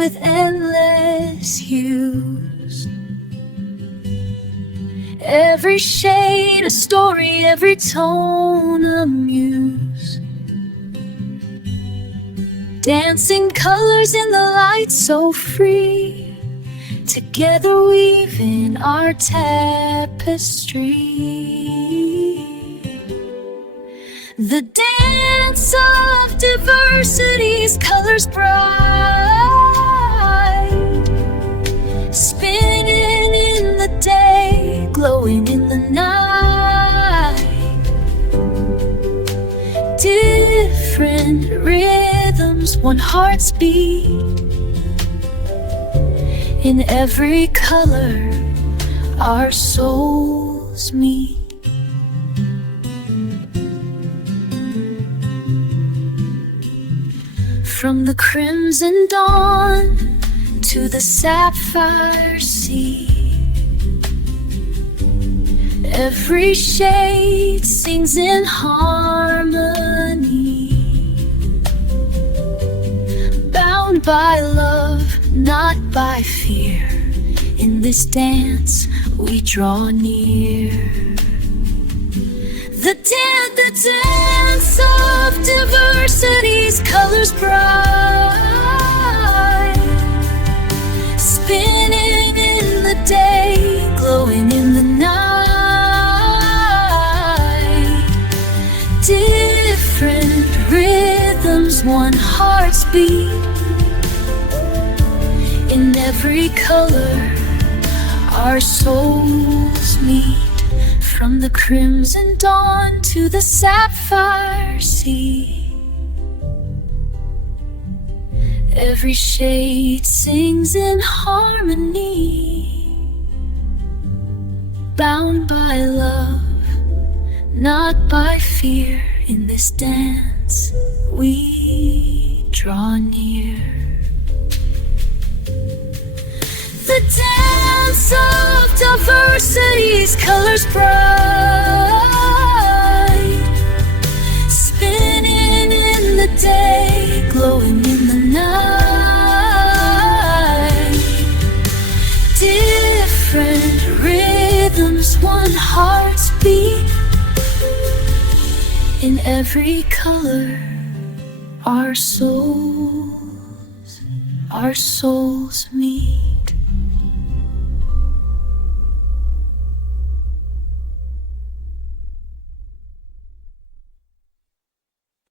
with endless hues. Every shade a story, every tone a muse. Dancing colors in the light so free, together weaving our tapestry. The dance of diversity's colors bright, spinning in the day, glowing in the night. Different rhythms, one heart's beat. In every color, our souls meet. From the crimson dawn to the sapphire sea, every shade sings in harmony. Bound by love, not by fear, in this dance we draw near. The dance of diversity's colors bright, spinning in the day, glowing in the night. Different rhythms, one heart's beat. In every color, our souls meet. From the crimson dawn to the sapphire sea, every shade sings in harmony. Bound by love, not by fear, in this dance we draw near. The dance of diversity's colors bright, spinning in the day, glowing in the night. Different rhythms, one heart's beat. In every color, our souls meet.